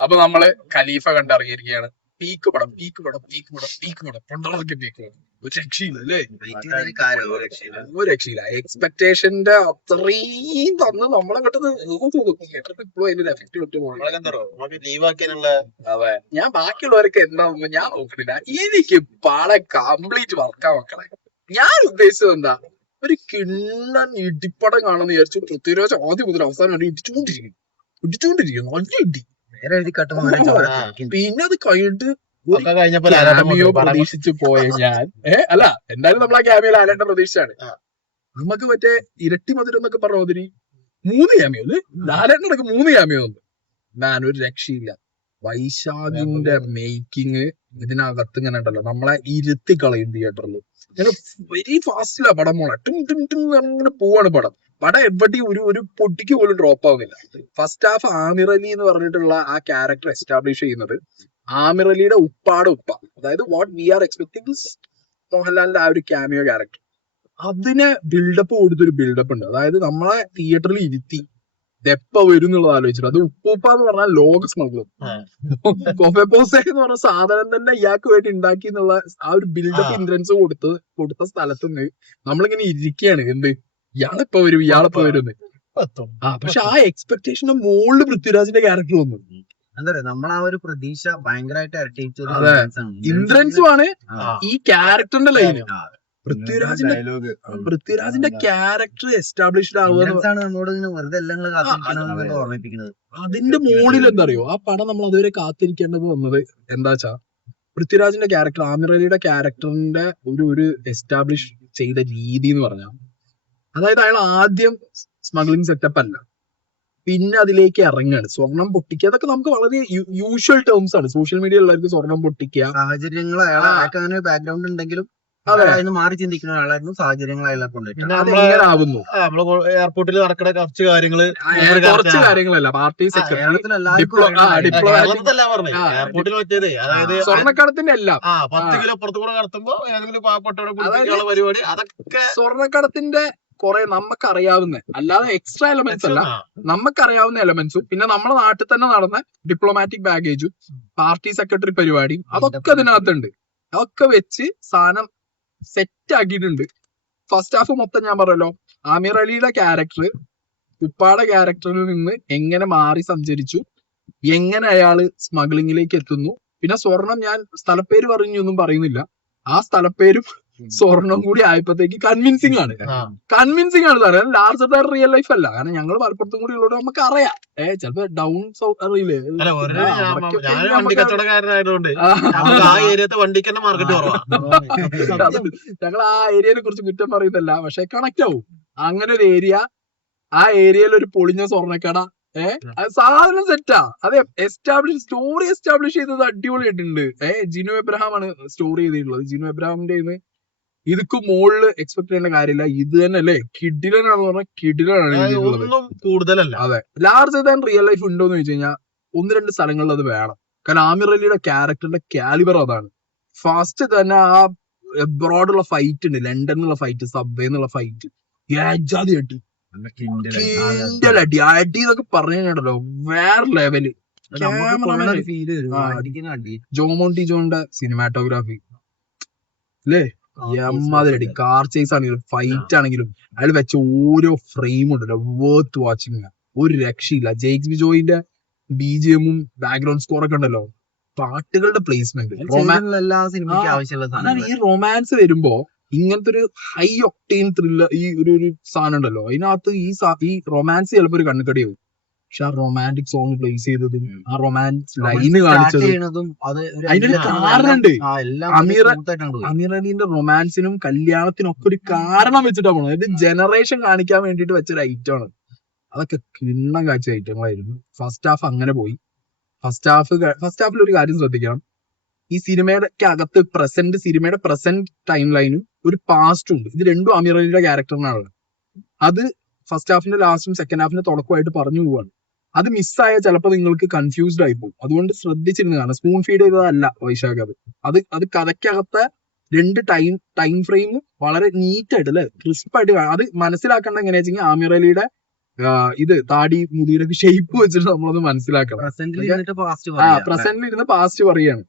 അപ്പൊ നമ്മള് ഖലീഫ കണ്ടിറങ്ങിയിരിക്കുകയാണ്. പീക്ക് പടം പണ്ടൊക്കെ പീക്ക് പടം. ഒരു രക്ഷയില്ല അല്ലേ? ഒരു രക്ഷയില്ല. എക്സ്പെക്ടേഷന്റെ അത്രയും തന്ന് നമ്മളെ കിട്ടുന്നത് ഇപ്പോഴും അതിന്റെ എഫക്ട് കിട്ടും. അതെ, ഞാൻ ബാക്കിയുള്ളവരൊക്കെ എന്താണെന്ന് ഞാൻ നോക്കണില്ല. എനിക്ക് പാടെ കംപ്ലീറ്റ് വർക്കാ മക്കളെ. ഞാൻ ഉദ്ദേശിച്ചത് എന്താ, ഒരു കിണ്ണൻ ഇടിപ്പടം കാണുന്ന വിചാരിച്ചു. പൃഥ്വിരാജ് ആദ്യം മുതൽ അവസാനം വരെ ഇടിച്ചുകൊണ്ടിരിക്കും നല്ല ഇടി. പിന്നെ അത് കഴിഞ്ഞിട്ട് ക്യാമിയോ പ്രതീക്ഷിച്ച് പോയ ഞാൻ അല്ല, എന്തായാലും നമ്മൾ ആ ക്യാമിയോ ലാലേട്ടൻ പ്രതീക്ഷിച്ചാണ്. നമുക്ക് മറ്റേ ഇരട്ടി മധുരം എന്നൊക്കെ പറഞ്ഞ മാതിരി 3 ക്യാമിയോ ലാലേട്ടനടക്കം 3 ക്യാമിയോ ഉണ്ട്. ഞാൻ ഒരു രക്ഷയില്ല. വൈശാഖിന്റെ മേക്കിങ് ഇതിനകത്ത് ഇങ്ങനെ ഉണ്ടല്ലോ, നമ്മളെ ഇരുത്തി കളയും തിയേറ്ററിൽ. ഇങ്ങനെ വെരി ഫാസ്റ്റിലാ പടം പോണ. ഇങ്ങനെ പോവാണ് പടം എവിടെയും ഒരു പൊട്ടിക്ക് പോലും ഡ്രോപ്പ് ആവുന്നില്ല. ഫസ്റ്റ് ഹാഫ് ആമിർ അലി എന്ന് പറഞ്ഞിട്ടുള്ള ആ ക്യാരക്ടർ എസ്റ്റാബ്ലിഷ് ചെയ്യുന്നത് ആമിർ അലിയുടെ ഉപ്പാടെ ഉപ്പ, അതായത് വാട്ട് വി ആർ എക്സ്പെക്ടിങ് മോഹൻലാലിന്റെ ആ ഒരു ക്യാമിയോ ക്യാരക്ടർ, അതിനെ ബിൽഡപ്പ് കൊടുത്തൊരു ബിൽഡപ്പ് ഉണ്ട്. അതായത് നമ്മളെ തിയേറ്ററിൽ ഇരുത്തി ഇതെപ്പ വരും എന്നുള്ളത് ആലോചിച്ചിട്ട്, അത് ഉപ്പൂപ്പ എന്ന് പറഞ്ഞാൽ ലോക സ്മഗ്ലർ, കൊഫെപ്പോസെ എന്ന് പറഞ്ഞ സാധനം തന്നെ ഇയാൾക്ക് വേണ്ടി ഉണ്ടാക്കി എന്നുള്ള ആ ഒരു ബിൽഡപ്പ് ഇൻഫ്ലുവൻസ് കൊടുത്ത സ്ഥലത്ത് നിന്ന് നമ്മളിങ്ങനെ ഇരിക്കുകയാണ്. എന്ത് ഇയാളെപ്പോ വരും. പക്ഷെ ആ എക്സ്പെക്ടേഷന്റെ മുകളിൽ പൃഥ്വിരാജിന്റെ ക്യാരക്ടർ വന്നു. എന്താ പറയാ, നമ്മൾ ആ ഒരു പ്രതീക്ഷ ഭയങ്കരമായിട്ട് ഇൻഫ്ലുവൻസും ആണ് ഈ ക്യാരക്ടറിന്റെ ലൈന്. പൃഥ്വിരാജിന്റെ ക്യാരക്ടർ എസ്റ്റാബ്ലിഷ്ഡ് ആവുക, അതിന്റെ മുകളിൽ എന്താ അറിയോ, ആ പടം നമ്മൾ അതുവരെ കാത്തിരിക്കേണ്ടത് വന്നത് എന്താ വെച്ചാ, പൃഥ്വിരാജിന്റെ ക്യാരക്ടർ ആമിർ അലിയുടെ ക്യാരക്ടറിന്റെ ഒരു എസ്റ്റാബ്ലിഷ് ചെയ്ത രീതി എന്ന് പറഞ്ഞാൽ, അതായത് അയാൾ ആദ്യം സ്മഗ്ലിംഗ് സെറ്റപ്പ് അല്ല, പിന്നെ അതിലേക്ക് ഇറങ്ങാണ്. സ്വർണം പൊട്ടിക്കുക, അതൊക്കെ നമുക്ക് വളരെ യൂഷ്വൽ ടേംസ് ആണ്. സോഷ്യൽ മീഡിയ ഉള്ളവർക്ക് സ്വർണം പൊട്ടിക്കുക സാഹചര്യങ്ങൾ ബാക്ക്ഗ്രൗണ്ട് ഉണ്ടെങ്കിലും മാറി ചിന്തിക്കുന്ന ആളായിരുന്നു. സാഹചര്യങ്ങൾ ആവുന്നു. എയർപോർട്ടിൽ നടക്കുന്ന കുറച്ച് കാര്യങ്ങളല്ല, പാർട്ടി എയർപോർട്ടിൽ പറ്റിയതേ, അതായത് സ്വർണ്ണക്കടത്തിന്റെ എല്ലാം 10 കിലോ പുറത്തു കൂടെ കടത്തുമ്പോ ഏതെങ്കിലും പാവപ്പെട്ടവരെ പരിപാടി, അതൊക്കെ സ്വർണ്ണക്കടത്തിന്റെ കുറെ നമുക്കറിയാവുന്ന, അല്ലാതെ എക്സ്ട്രാ എലമെന്റ്സ് അല്ല, നമുക്കറിയാവുന്ന എലമെന്റ്സും, പിന്നെ നമ്മുടെ നാട്ടിൽ തന്നെ നടന്ന ഡിപ്ലോമാറ്റിക് ബാഗേജും പാർട്ടി സെക്രട്ടറി പരിപാടിയും അതൊക്കെ അതിനകത്തുണ്ട്. അതൊക്കെ വെച്ച് സാധനം സെറ്റ് ആക്കിയിട്ടുണ്ട്. ഫസ്റ്റ് ഹാഫ് മൊത്തം ഞാൻ പറയല്ലോ, ആമിർ അലിയുടെ ക്യാരക്ടർ ഉപ്പാടെ ക്യാരക്ടറിൽ നിന്ന് എങ്ങനെ മാറി സഞ്ചരിച്ചു, എങ്ങനെ അയാള് സ്മഗ്ലിങ്ങിലേക്ക് എത്തുന്നു. പിന്നെ സ്വർണം, ഞാൻ സ്ഥലപ്പേര് പറഞ്ഞൊന്നും പറയുന്നില്ല, ആ സ്ഥലപ്പേരും സ്വർണം കൂടി ആയപ്പോഴത്തേക്ക് കൺവിൻസിങ് ആണ് സാറേ. ലാർജർ ദാൻ റിയൽ ലൈഫ് അല്ല, കാരണം ഞങ്ങൾ മലപ്പുറത്തും കൂടി ഉള്ളത് നമുക്ക് അറിയാം. ചിലപ്പോ ഡൗൺ സൗത്ത് അറിയില്ലേ, ഞങ്ങൾ ആ ഏരിയനെ കുറിച്ച് കുറ്റം പറയുന്നില്ല, പക്ഷെ കണക്ട് ആവും. അങ്ങനെ ഒരു ഏരിയ, ആ ഏരിയയിൽ ഒരു പൊളിഞ്ഞ സ്വർണ്ണക്കട, സാധനം സെറ്റാ. അത് സ്റ്റോറി എസ്റ്റാബ്ലിഷ് ചെയ്തത് അടിപൊളിയായിട്ടുണ്ട്. ജിനു എബ്രഹാം ആണ് സ്റ്റോറി ചെയ്തിട്ടുള്ളത്. ജിനു എബ്രഹാമിന്റെ ഇതൊക്കെ മുകളിൽ എക്സ്പെക്ട് ചെയ്യേണ്ട കാര്യമില്ല. ഇത് തന്നെ അല്ലേ കിഡിലനാണെന്ന് പറഞ്ഞാൽ കിഡിലനാണ് കൂടുതലല്ല. അതെ, ലാർജർ ദാൻ റിയൽ ലൈഫ് ഉണ്ടോന്ന് ചോദിച്ചു കഴിഞ്ഞാൽ 1-2 സ്ഥലങ്ങളിൽ അത് വേണം. കാരണം ആമിർ അലിയുടെ ക്യാരക്ടറിന്റെ കാലിബർ അതാണ്. ഫസ്റ്റ് തന്നെ ആ എബ്രോഡുള്ള ഫൈറ്റ് ഉണ്ട്, ലണ്ടനിലുള്ള ഫൈറ്റ്, സബ്വേ എന്നുള്ള ഫൈറ്റ്, അടി എന്നൊക്കെ പറഞ്ഞിട്ടുണ്ടല്ലോ, വേറെ ലെവല്. ജോമോണ്ടി ജോണിന്റെ സിനിമാറ്റോഗ്രാഫി അല്ലേ, എമ്മാതിരടി. കാർ ചേസ് ആണെങ്കിലും ഫൈറ്റ് ആണെങ്കിലും അയാൾ വെച്ച ഓരോ ഫ്രെയിം ഉണ്ടല്ലോ, വർത്ത് വാച്ചിങ്, ഒരു രക്ഷയില്ല. ജെയ്ക്സ് ബിജോയിന്റെ BGM-ഉം ബാക്ക്ഗ്രൗണ്ട് സ്കോർ ഒക്കെ ഉണ്ടല്ലോ, പാട്ടുകളുടെ പ്ലേസ്മെന്റ്, ഈ റൊമാൻസ് വരുമ്പോ ഇങ്ങനത്തെ ഒരു ഹൈ ഒക്ടെയിൻ ത്രില്ലർ, ഈ ഒരു സാധനം ഉണ്ടല്ലോ, അതിനകത്ത് ഈ റൊമാൻസ് ചിലപ്പോ ഒരു കണ്ണുകടിയാവും. പക്ഷെ ആ റൊമാൻറ്റിക് സോങ് പ്ലേസ് ചെയ്തതും ആ റൊമാൻസ് ലൈന് കാണിച്ചതും അതിനൊരു കാരണമുണ്ട്. അമീർ അലിന്റെ റൊമാൻസിനും കല്യാണത്തിനും ഒക്കെ ഒരു കാരണം വെച്ചിട്ടാണ് പോണത്. അതായത് ജനറേഷൻ കാണിക്കാൻ വേണ്ടിട്ട് വെച്ചൊരു ഐറ്റമാണ്. അതൊക്കെ കിണ്ണം കാഴ്ച ഐറ്റങ്ങളായിരുന്നു. ഫസ്റ്റ് ഹാഫ് അങ്ങനെ പോയി. ഫസ്റ്റ് ഹാഫിൽ ഒരു കാര്യം ശ്രദ്ധിക്കണം, ഈ സിനിമയുടെ അകത്ത് സിനിമയുടെ പ്രസന്റ് ടൈം ലൈനും ഒരു പാസ്റ്റും ഉണ്ട്. ഇത് രണ്ടും അമീർ അലിയുടെ ക്യാരക്ടറിനാണ്. അത് ഫസ്റ്റ് ഹാഫിന്റെ ലാസ്റ്റും സെക്കൻഡ് ഹാഫിന്റെ തുടക്കമായിട്ട് പറഞ്ഞു പോവാണ്. അത് മിസ്സായാൽ ചിലപ്പോൾ നിങ്ങൾക്ക് കൺഫ്യൂസ്ഡ് ആയി പോകും. അതുകൊണ്ട് ശ്രദ്ധിച്ചിരുന്നതാണ്, സ്പൂൺ ഫീഡ് ചെയ്തതല്ല വൈശാഖ്. അത് കഥയ്ക്കകത്തെ 2 ടൈം ഫ്രെയിം വളരെ നീറ്റ് ആയിട്ട് അല്ലെ, ക്രിസ്പായിട്ട് അത് മനസ്സിലാക്കേണ്ട എങ്ങനെയാ വെച്ചാൽ ആമിർ അലിയുടെ ഇത് താടി മുടിയുടെ ഷേപ്പ് വെച്ചിട്ട് നമ്മളൊന്ന് മനസ്സിലാക്കണം. പ്രസന്റിൽ ഇരുന്നിട്ട് പാസ്റ്റ് പ്രസന്റിൽ ഇരുന്ന് പാസ്റ്റ് പറയാണ്.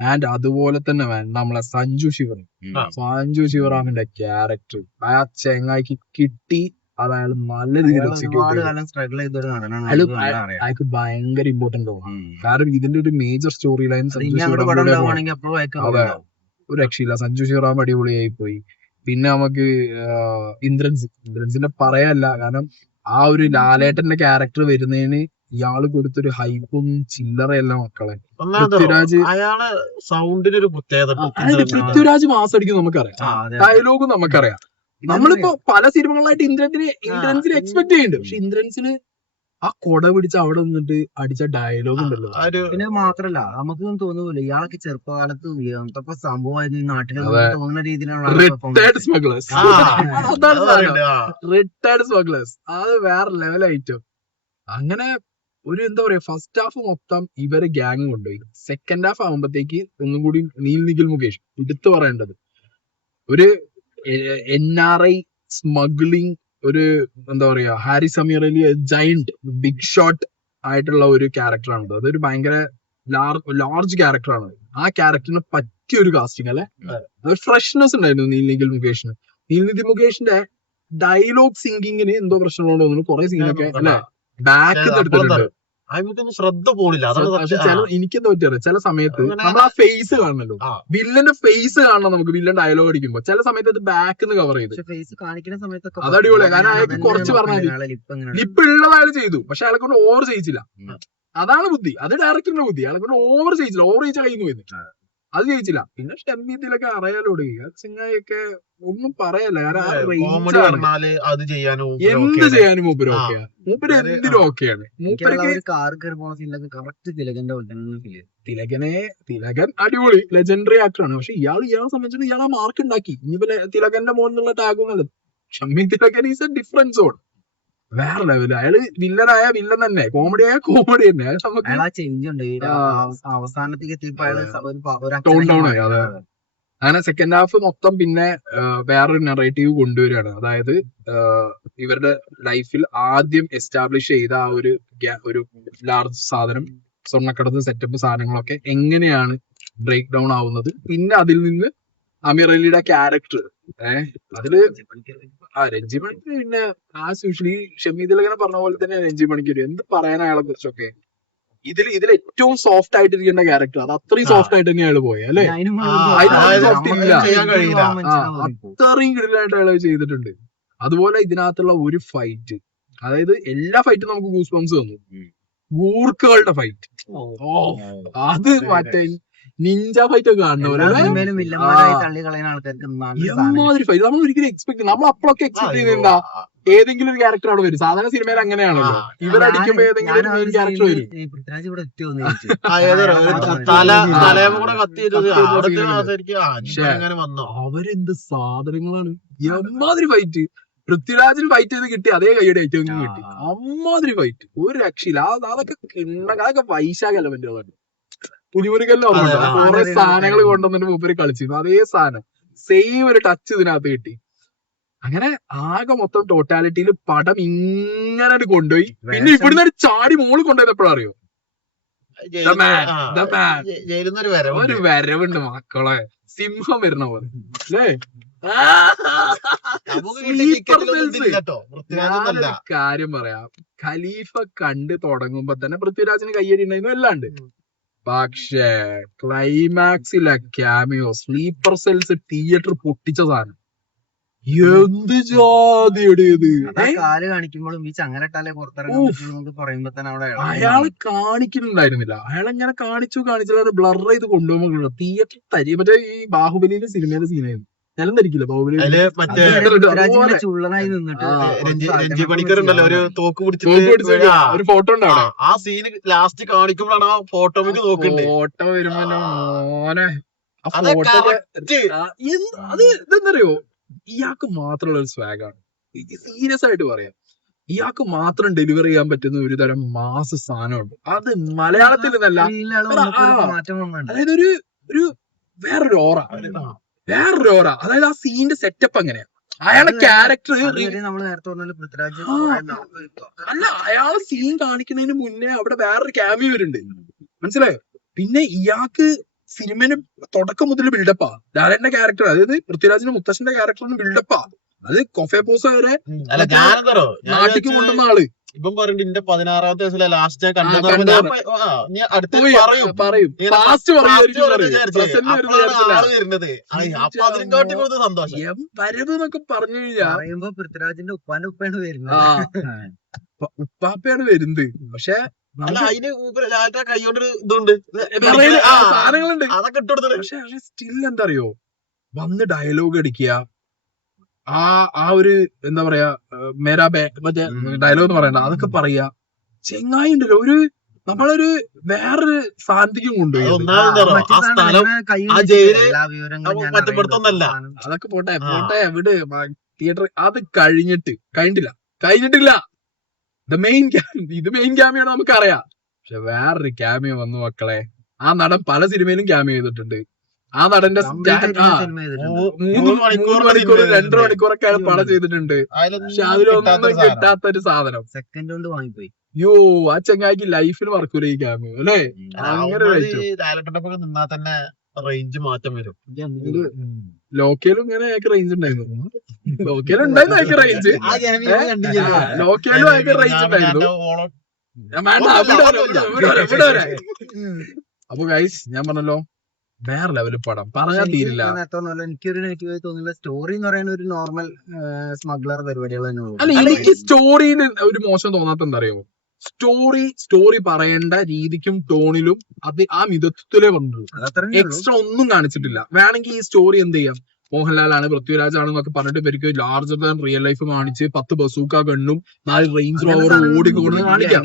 ആൻഡ് അതുപോലെ തന്നെ നമ്മളെ സഞ്ജു ശിവറാമിന്റെ ക്യാരക്ടർ ആ ചെങ്ങായിക്ക് കിട്ടി. അത് അയാൾ നല്ല രീതിയിൽ ഒരുപാട് കാലം സ്ട്രഗിൾ ചെയ്തൊരു നടനാണ്. അയാൾക്ക് ഭയങ്കര ഇമ്പോർട്ടന്റ് ആവും. കാരണം ഇതിന്റെ ഒരു മേജർ സ്റ്റോറി ലൈൻ ഒരു രക്ഷയില്ല. സഞ്ജു ശിവറാം അടിപൊളിയായി പോയി. പിന്നെ നമുക്ക് ഇന്ദ്രൻസിന്റെ പറയാല്ല. കാരണം ആ ഒരു ലാലേട്ടന്റെ ക്യാരക്ടർ വരുന്നതിന് ഇയാള് കൊടുത്തൊരു ഹൈപ്പും ചില്ലറയല്ല മക്കളെ. പൃഥ്വിരാജ് അയാളെ സൗണ്ടിന് ഒരു പ്രത്യേകത. പൃഥ്വിരാജ് മാസടിക്കും നമുക്കറിയാം, ഡയലോഗും നമുക്കറിയാം. നമ്മളിപ്പോ പല സിനിമകളായിട്ട് ഇന്ദ്രൻസിനെ എക്സ്പെക്ട് ചെയ്യുന്നുണ്ട്. പക്ഷെ ഇന്ദ്രൻസിന് ആ കൊട പിടിച്ച് അവിടെ നിന്നിട്ട് അടിച്ച ഡയലോഗ് ഉണ്ടല്ലോ. പിന്നെ മാത്രല്ല നമുക്കൊന്നും തോന്നൂല ഇയാളൊക്കെ ചെറുപ്പകാലത്ത് എന്തൊക്കെ സംഭവമായിരുന്നു ഈ നാട്ടിൽ തോന്നുന്ന രീതിയിലുള്ള റിട്ടയർഡ് സ്മഗ്ലേഴ്സ്. അത് വേറെ ലെവൽ ഐറ്റം. അങ്ങനെ ഒരു എന്താ പറയാ, ഫസ്റ്റ് ഹാഫ് മൊത്തം ഇവരെ ഗ്യാങ് കൊണ്ടുപോയി. സെക്കൻഡ് ഹാഫ് ആകുമ്പോഴത്തേക്ക് ഒന്നും കൂടി നിഖിൽ മുകേഷ് എടുത്തു പറയേണ്ടത് ഒരു NRI സ്മഗ്ലിംഗ്, ഒരു എന്താ പറയാ ഹാരിസ് അമീർ അലി ജയന്റ് ബിഗ് ഷോട്ട് ആയിട്ടുള്ള ഒരു ക്യാരക്ടറാണ്. അതൊരു ഭയങ്കര ലാർജ് ക്യാരക്ടറാണ്. ആ ക്യാരക്ടറിന് പറ്റിയ ഒരു കാസ്റ്റിംഗ് അല്ലെ. ഒരു ഫ്രഷ്നെസ് ഉണ്ടായിരുന്നു നിഖിൽ മുകേഷിന്. നിഖിൽ മുകേഷിന്റെ ഡയലോഗ് സിങ്കിങ്ങിന് എന്തോ പ്രശ്നമുണ്ടോ തോന്നുന്നു. കുറെ സീനൊക്കെ അല്ലെ ബാക്ക് എടുത്തിട്ടുണ്ട്. ശ്രദ്ധ പോണില്ല. എനിക്കെന്താ പറ്റിയ ചില സമയത്ത് നമ്മൾ ആ ഫേസ് കാണണല്ലോ, വില്ലന്റെ ഫേസ് കാണണം നമുക്ക്. വില്ലൻ ഡയലോഗ് അടിക്കുമ്പോ ചില സമയത്ത് അത് ബാക്ക് കാവർ ചെയ്ത് ഫേസ് കാണിക്കുന്ന സമയത്തൊക്കെ അത് അടിപൊളിയാണ്. കാരണം അയാൾക്ക് കുറച്ച് പറഞ്ഞാൽ ലിപ്പ് ഉള്ളത് അയാൾ ചെയ്തു, പക്ഷെ അയാളെ കൊണ്ട് ഓവർ ചെയ്യിച്ചില്ല. അതാണ് ബുദ്ധി, അത് ഡയറക്ടറിന്റെ ബുദ്ധി. അയാളെ കൊണ്ട് ഓവർ ചെയ്യിച്ചില്ല. ഓവർ ചെയ്യിച്ച കയ്യിൽ നിന്ന് പോയി അത് ജയിച്ചില്ല. പിന്നെ ഷെമ്മീത്തിലൊക്കെ അറിയാലോട് ചെങ്ങായിയൊക്കെ ഒന്നും പറയല്ല. അത് ചെയ്യാനും എന്ത് ചെയ്യാനും മൂപ്പര് ഓക്കെയാണ്. മൂപ്പര് എന്തിനും ഓക്കെയാണ്. തിലകൻ അടിപൊളി ലെജൻഡറി ആക്ടറാണ്. പക്ഷെ ഇയാളെ സംബന്ധിച്ചിട്ട് ഇയാളെ മാർക്ക് ഉണ്ടാക്കി. ഇനിയിപ്പോ തിലകന്റെ മോന്നുള്ള ടാഗുന്നത് Shammi Thilakan is a difference zone. വേറെ ലെവല്. അയാള് വില്ലനായ വില്ലൻ തന്നെ, കോമഡി ആയ കോമഡി തന്നെ. ചേഞ്ച് ഉണ്ട് അവസാനത്തേക്ക് ടോൺ ഡൗൺ ആയി. അതെ. അങ്ങനെ സെക്കൻഡ് ഹാഫ് മൊത്തം പിന്നെ വേറൊരു നെറേറ്റീവ് കൊണ്ടുവരികയാണ്. അതായത് ഇവരുടെ ലൈഫിൽ ആദ്യം എസ്റ്റാബ്ലിഷ് ചെയ്ത ആ ഒരു ലാർജ് സാധനം, സ്വർണ്ണക്കടത്ത് സെറ്റപ്പ് സാധനങ്ങളൊക്കെ എങ്ങനെയാണ് ബ്രേക്ക് ഡൗൺ ആവുന്നത്. പിന്നെ അതിൽ നിന്ന് അമീർ അലിയുടെ ക്യാരക്ടർ അതില് രഞ്ജി മണിക്ക് പിന്നെ യൂഷ്വലി ഷമീദിലങ്ങനെ പറഞ്ഞ പോലെ തന്നെ രഞ്ജി മണിക്ക് എന്ത് പറയാൻ അയാളെ കുറിച്ചൊക്കെ. ഇതിൽ ഏറ്റവും സോഫ്റ്റ് ആയിട്ടിരിക്കേണ്ട ക്യാരക്ടർ അത് അത്രയും സോഫ്റ്റ് ആയിട്ട് തന്നെ അയാൾ പോയി അല്ലെ. അത്രയും കിടിലായിട്ട് അയാൾ ചെയ്തിട്ടുണ്ട്. അതുപോലെ ഇതിനകത്തുള്ള ഒരു ഫൈറ്റ്, അതായത് എല്ലാ ഫൈറ്റും നമുക്ക് ഗൂസ് ബംസ് തന്നു. ഗൂർഖകളുടെ ഫൈറ്റ്, അത് മറ്റേ നിഞ്ച ഫൈറ്റ് ഒക്കെ കാണുന്നവരെ ഫൈറ്റ് നമ്മൾ ഒരിക്കലും എക്സ്പെക്ട് ചെയ്യും. നമ്മൾ അപ്പോഴൊക്കെ എക്സ്പെക്ട് ചെയ്യുന്ന ഏതെങ്കിലും ഒരു ക്യാരക്ടർ അവിടെ വരും. സാധാരണ സിനിമയിൽ അങ്ങനെയാണല്ലോ, ഇവരടിക്കുമ്പോ ഏതെങ്കിലും ഒരു ക്യാരക്ടർ വരും. അവരെന്ത് സാധനങ്ങളാണ്. എമ്മാതിരി ഫൈറ്റ് പൃഥ്വിരാജിന് ഫൈറ്റ് ചെയ്ത് കിട്ടി അതേ കൈയുടെ ഐറ്റം കിട്ടി. അമ്മാതിരി ഫൈറ്റ് ഒരു രക്ഷയില്ല. അതൊക്കെ വൈശാഖ എലമെന്റ് പുലിമുരുകല്ലോ കുറെ സാധനങ്ങൾ കൊണ്ടുവന്നിട്ട് മൂപ്പര് കളിച്ചിരുന്നു. അതേ സാധനം സെയിം ഒരു ടച്ച് ഇതിനകത്ത് കിട്ടി. അങ്ങനെ ആകെ മൊത്തം ടോട്ടാലിറ്റിയിൽ പടം ഇങ്ങനെ കൊണ്ടുപോയി. പിന്നെ ഇവിടുന്ന് ഒരു ചാടി മോള് കൊണ്ടുപോയപ്പോഴറിയോ ഒരു വരവുണ്ട് മക്കളെ, സിംഹം വരുന്ന പോലെ അല്ലേ. ഞാനൊരു കാര്യം പറയാം, ഖലീഫ കണ്ട് തുടങ്ങുമ്പോ തന്നെ പൃഥ്വിരാജിന് കയ്യടി ഉണ്ടായിരുന്നു എല്ലാണ്ട്. പക്ഷേ ക്ലൈമാക്സിലെ ക്യാമിയോ, സ്ലീപ്പർ സെൽസ് തിയേറ്റർ പൊട്ടിച്ച സാധനം എന്ത് ജാതിയുടെ കാല് കാണിക്കുമ്പോഴും ഈ ചങ്ങലട്ടാലെ പുറത്തിറങ്ങി പറയുമ്പോ തന്നെ അവിടെ അയാള് കാണിക്കുന്നുണ്ടായിരുന്നില്ല. അയാളെങ്ങനെ കാണിച്ചത് ബ്ലർ ചെയ്ത് കൊണ്ടുപോകുമ്പോ തിയേറ്റർ തരി. മറ്റേ ഈ ബാഹുബലിയിലെ സിനിമയിലെ സീനായിരുന്നു. നിലം ധരിക്കില്ല ബാഹുബലി ചുള്ളനായി നിന്നിട്ട് രഞ്ജി പണിക്കർ ഉണ്ടല്ലോ ഒരു തോക്ക് പിടിച്ച് ഒരു ഫോട്ടോ ഉണ്ട് അവിടെ. ആ സീന് ലാസ്റ്റ് കാണിക്കുമ്പോഴാണ് ആ ഫോട്ടോ നോക്കണ്ടേ. ഫോട്ടോ വരുമ്പോ മോനെ അത് ഇതെന്തറിയോ, ഇയാൾക്ക് മാത്രമുള്ള ഒരു സ്വാഗാണ്. സീരിയസ് ആയിട്ട് പറയാം, ഇയാൾക്ക് മാത്രം ഡെലിവർ ചെയ്യാൻ പറ്റുന്ന ഒരു തരം മാസ് സാധനമുണ്ട്. അത് മലയാളത്തിൽ നിന്നല്ല, അതായത് ഒരു വേറൊരു ഓറ. അതായത് ആ സീന്റെ സെറ്റപ്പ് അങ്ങനെയാ. അയാളെ ക്യാരക്ടർ അതുവരെ നമ്മള് നേരത്തെ പറഞ്ഞ പൃഥ്വിരാജ് ആ. കുറെ നമുക്ക് അല്ല അയാളെ സീൻ കാണിക്കുന്നതിന് മുന്നേ അവിടെ വേറൊരു ക്യാമിയോ വരുന്നുണ്ട്, മനസ്സിലായോ? പിന്നെ ഇയാൾക്ക് സിനിമന് തുടക്കം മുതൽ ബിൽഡപ്പാ ലാലേട്ടന്റെ ക്യാരക്ടർ, അതായത് പൃഥ്വിരാജിന്റെ മുത്തശ്ശന്റെ ക്യാരക്ടറിന് ബിൽഡപ്പാ. അത് കൊഫെ പോസ വരെ അല്ല ഞാനെന്തോ നാട്ടിക്ക് കൊണ്ടുവന്ന ആള് ഇപ്പം പറയുന്നുണ്ട് എന്റെ 16ാമത്തെ വയസ്സിലെ ലാസ്റ്റ് ഞാൻ കണ്ടത് അടുത്ത് പോയി പറയും ഫാസ്റ്റ് ആള് വരുന്നത് അപ്പൊ അതിനെക്കാട്ടി കൂടുതൽ സന്തോഷം. വരവ് എന്നൊക്കെ പറഞ്ഞു കഴിഞ്ഞാ പറയുമ്പോ പൃഥ്വിരാജിന്റെ ഉപ്പാന്റെ ഉപ്പയാണ് വരുന്നത്. ഉപ്പാപ്പയാണ് വരുന്നത്. പക്ഷെ അല്ല അതിന് ലാറ്റ കൈകൊണ്ടൊരു ഇതുണ്ട്, സാധനങ്ങളുണ്ട്. അതൊക്കെ ഇട്ടുകൊടുത്തത്. പക്ഷെ സ്റ്റിൽ എന്താ അറിയോ, വന്ന് ഡയലോഗ് അടിക്കുക, ആ ഒരു എന്താ പറയാ മേരാ ബേ മറ്റേ ഡയലോഗ് എന്ന് പറയണ്ട, അതൊക്കെ പറയാ. ചെങ്ങായി ഉണ്ടല്ലോ ഒരു നമ്മളൊരു വേറൊരു സ്ഥാനത്തേക്കും കൊണ്ടുപോയി. ആ സ്ഥലം ആ ജയില് മറ്റപ്പെടുത്തൊന്നല്ല. അതൊക്കെ പോട്ടെ വിട്. തിയേറ്റർ അത് കഴിഞ്ഞിട്ടില്ല. ഇത് മെയിൻ ക്യാമിയോ നമുക്കറിയാം. പക്ഷെ വേറൊരു ക്യാമിയോ വന്നു മക്കളെ. ആ നടൻ പല സിനിമയിലും ക്യാമിയോ ചെയ്തിട്ടുണ്ട്. ആ നടന്റെ 3 മണിക്കൂർ 2 മണിക്കൂറൊക്കെ അയാൾ പടം ചെയ്തിട്ടുണ്ട്. പക്ഷെ അതിലൊന്നും കിട്ടാത്തൊരു സാധനം സെക്കൻഡ് കൊണ്ട് വാങ്ങിപ്പോയി. യോ ആ ചങ്ങായിക്ക് ലൈഫിൽ മറക്കൂല ഈ ക്യാമിയോ അല്ലേ? അങ്ങനെ നിന്നാ തന്നെ റേഞ്ച് മാറ്റം വരും. ലോക്കലും ഇങ്ങനെ അയാൾക്ക് റേഞ്ച് ഉണ്ടായിരുന്നു. ലോക്കലുണ്ടായിരുന്നു അയാൾക്ക് റേഞ്ച്. ലോക്കലും അയാൾക്ക് റേഞ്ച് ഉണ്ടായിരുന്നു. അപ്പൊ ഗൈസ് ഞാൻ പറഞ്ഞല്ലോ വേറെ ലെവല് പടം പറഞ്ഞാൽ തീരില്ല. എനിക്കൊരു നെഗറ്റീവായി തോന്നില്ല. സ്റ്റോറി എന്ന് പറയുന്ന ഒരു നോർമൽ സ്മഗ്ലർ പരിപാടികൾ തന്നെ. അല്ല എനിക്ക് സ്റ്റോറിന് ഒരു മോശം തോന്നാത്ത എന്താ അറിയാമോ, സ്റ്റോറി പറയേണ്ട രീതിക്കും ടോണിലും അത് ആ മിതത്വത്തിലേ വന്നുള്ളൂ. എക്സ്ട്രാ ഒന്നും കാണിച്ചിട്ടില്ല. വേണമെങ്കിൽ ഈ സ്റ്റോറി എന്ത് ചെയ്യാം, മോഹൻലാലാണ് പൃഥ്വിരാജ് ആണെന്നൊക്കെ പറഞ്ഞിട്ട് ഇവർക്ക് ലാർജർ ദാൻ റിയൽ ലൈഫ് കാണിച്ച് 10 ബസൂക്ക ഗണ്ണും 4 റേഞ്ച് റോവർ ഓടിക്കൊണ്ട് കാണിക്കാം.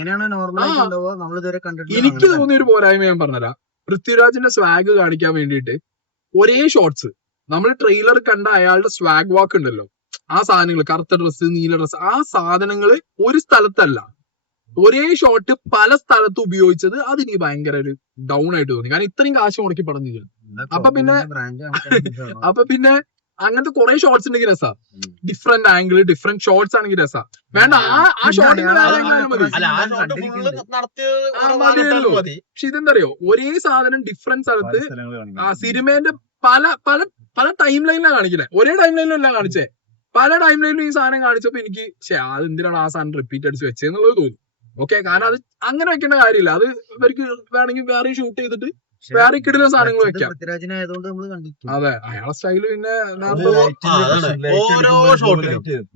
എനിക്ക് തോന്നിയ ഒരു പോരായ്മ ഞാൻ പറഞ്ഞുതരാം. പൃഥ്വിരാജിന്റെ സ്വാഗ് കാണിക്കാൻ വേണ്ടിയിട്ട് ഒരേ ഷോട്ട്സ്, നമ്മൾ ട്രെയിലർ കണ്ട അയാളുടെ സ്വാഗ് വാക്ക് ഉണ്ടല്ലോ, ആ സാധനങ്ങൾ കറുത്ത ഡ്രസ്സ് നീല ഡ്രസ്സ്, ആ സാധനങ്ങള് ഒരു സ്ഥലത്തല്ല, ഒരേ ഷോട്ട് പല സ്ഥലത്തും ഉപയോഗിച്ചത് അതെനിക്ക് ഭയങ്കര ഒരു ഡൗൺ ആയിട്ട് തോന്നി. കാരണം ഇത്രയും കാശ് മുടക്കി പടം ചെയ്യും. അപ്പൊ പിന്നെ അങ്ങനത്തെ കുറെ ഷോർട്സ് ഉണ്ടെങ്കിൽ രസാ. ഡിഫറെന്റ് ആംഗിൾ ഡിഫറെന്റ് ഷോർട്സ് ആണെങ്കിൽ രസാ. വേണ്ട ആ ഷോട്ടിന് പക്ഷെ ഇതെന്താ അറിയോ, ഒരേ സാധനം ഡിഫറെന്റ് സ്ഥലത്ത് ആ സിനിമേന്റെ പല പല പല ടൈം ലൈനിലാണ് കാണിക്കുന്നത്. ഒരേ ടൈം ലൈനിലല്ല കാണിച്ചേ, പല ടൈം ലൈനിലും ഈ സാധനം കാണിച്ചപ്പോ എനിക്ക് അത് എന്തിനാണ് ആ സാധനം റിപ്പീറ്റ് അടിച്ച് വെച്ചതെന്നുള്ളത് തോന്നി. ഓക്കെ, കാരണം അത് അങ്ങനെ വെക്കേണ്ട കാര്യമില്ല. അത് ഇവർക്ക് വേണമെങ്കിൽ വേറെ ഷൂട്ട് ചെയ്തിട്ട് വേറെ കിടുന്ന സാധനങ്ങൾ വെക്കാം. അതെ, അയാളെ സ്റ്റൈല് പിന്നെ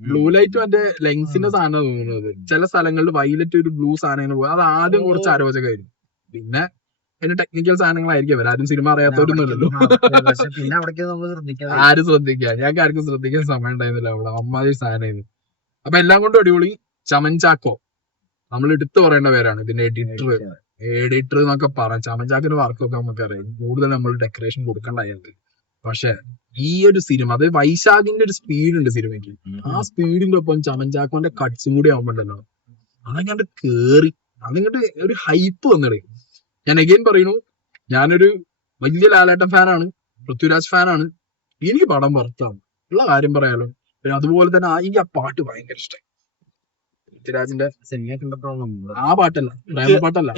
ബ്ലൂ ലൈറ്റ് മറ്റേ ലെങ്സിന്റെ സാധനം തോന്നുന്നത്. ചില സ്ഥലങ്ങളിൽ വൈലറ്റ് ഒരു ബ്ലൂ സാധനങ്ങൾ പോകും. അത് ആദ്യം കുറച്ച് അരോചകമായിരുന്നു. പിന്നെ അതിന്റെ ടെക്നിക്കൽ സാധനങ്ങളായിരിക്കും. അവരാരും സിനിമ അറിയാത്തവരൊന്നുമല്ലല്ലോ. ആരും ശ്രദ്ധിക്കുക, ഞങ്ങൾക്ക് ആർക്കും ശ്രദ്ധിക്കാൻ സമയം ഉണ്ടായിരുന്നില്ല. അവിടെ അമ്മാതിരി സാധനമായിരുന്നു. അപ്പൊ എല്ലാം കൊണ്ടും അടിപൊളി. ചമൻ ചാക്കോ നമ്മൾ എടുത്തു പറയേണ്ട പേരാണ്. ഇതിന്റെ എഡിറ്റർ എന്നൊക്കെ പറയാം. ചമൻചാക്കിന്റെ വർക്കൊക്കെ നമുക്കറിയാം. കൂടുതൽ നമ്മൾ ഡെക്കറേഷൻ കൊടുക്കണ്ടായത്. പക്ഷെ ഈ ഒരു സിനിമ, അത് വൈശാഖിന്റെ ഒരു സ്പീഡ് ഉണ്ട് സിനിമയ്ക്ക്. ആ സ്പീഡിന്റെ ഒപ്പം ചമൻചാക്കോന്റെ കട്ട്സും കൂടി ആവുമ്പോണ്ടല്ലോ, അതങ്ങോട്ട് കേറി, അതങ്ങോട്ട് ഒരു ഹൈപ്പ് വന്നിടേ. ഞാൻ അഗൈൻ പറയുന്നു, ഞാനൊരു വലിയ ലാലേട്ടൻ ഫാനാണ്, പൃഥ്വിരാജ് ഫാനാണ്. എനിക്ക് പടം പുറത്താണ് ഉള്ള കാര്യം പറയാലോ. പിന്നെ അതുപോലെ തന്നെ എനിക്ക് ആ പാട്ട് ഭയങ്കര ഇഷ്ടമായി. പൃഥ്വിരാജിന്റെ ആ പാട്ടല്ല, പാട്ടല്ല,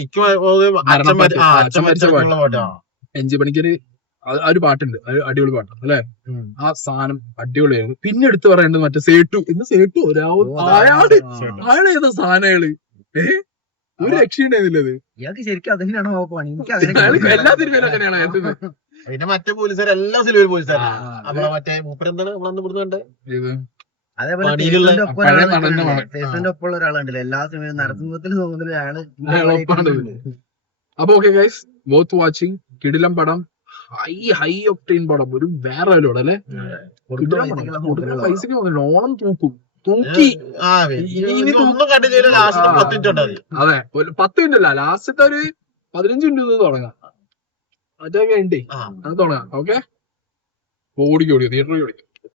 എഞ്ചി പണിക്കൊരു ആ ഒരു പാട്ടുണ്ട്, അടിപൊളി പാട്ടാണ് അല്ലെ. ആ സാധനം അടിപൊളിയായിരുന്നു. പിന്നെ എടുത്തു പറയേണ്ടത് മറ്റേ സേട്ടു അയാള് ഏതാ സാധനങ്ങള് ഒരു രക്ഷയുണ്ടായിരുന്നില്ലത്. എല്ലാ സിനിമയിലും അങ്ങനെയാണ്. പിന്നെ മറ്റേ പോലീസുകാർ എല്ലാ സിനിമയിലും പോലീസുകാരാണ്. മറ്റേ മൂപ്പരെന്താണ് നമ്മളന്ന് കണ്ടത്, അതേപോലെ ഒപ്പമുള്ള ഒരാളുണ്ടല്ലോ എല്ലാ സമയവും നരസിംഹത്തിന് തോന്നുന്നത് അയാള്. അപ്പൊ ഓക്കെ ഗൈസ്, ബോത്ത് വാച്ചിങ്. കിടിലം പടം, ഹൈ ഒക്ടൈൻ പടം, ഒരു വേറെ ലെവലോടെ അല്ലെ. പൈസക്ക് ഓണം തൂക്കി. അതെ, 10 മിനിറ്റ് അല്ല, ലാസ്റ്റത്തെ ഒരു 15 മിനിറ്റ് തുടങ്ങാം. മറ്റേ വേണ്ടി അത് തുടങ്ങാം. ഓക്കെ, ഓടിക്കോടിയോ തിയേറ്ററിൽ ഓടി.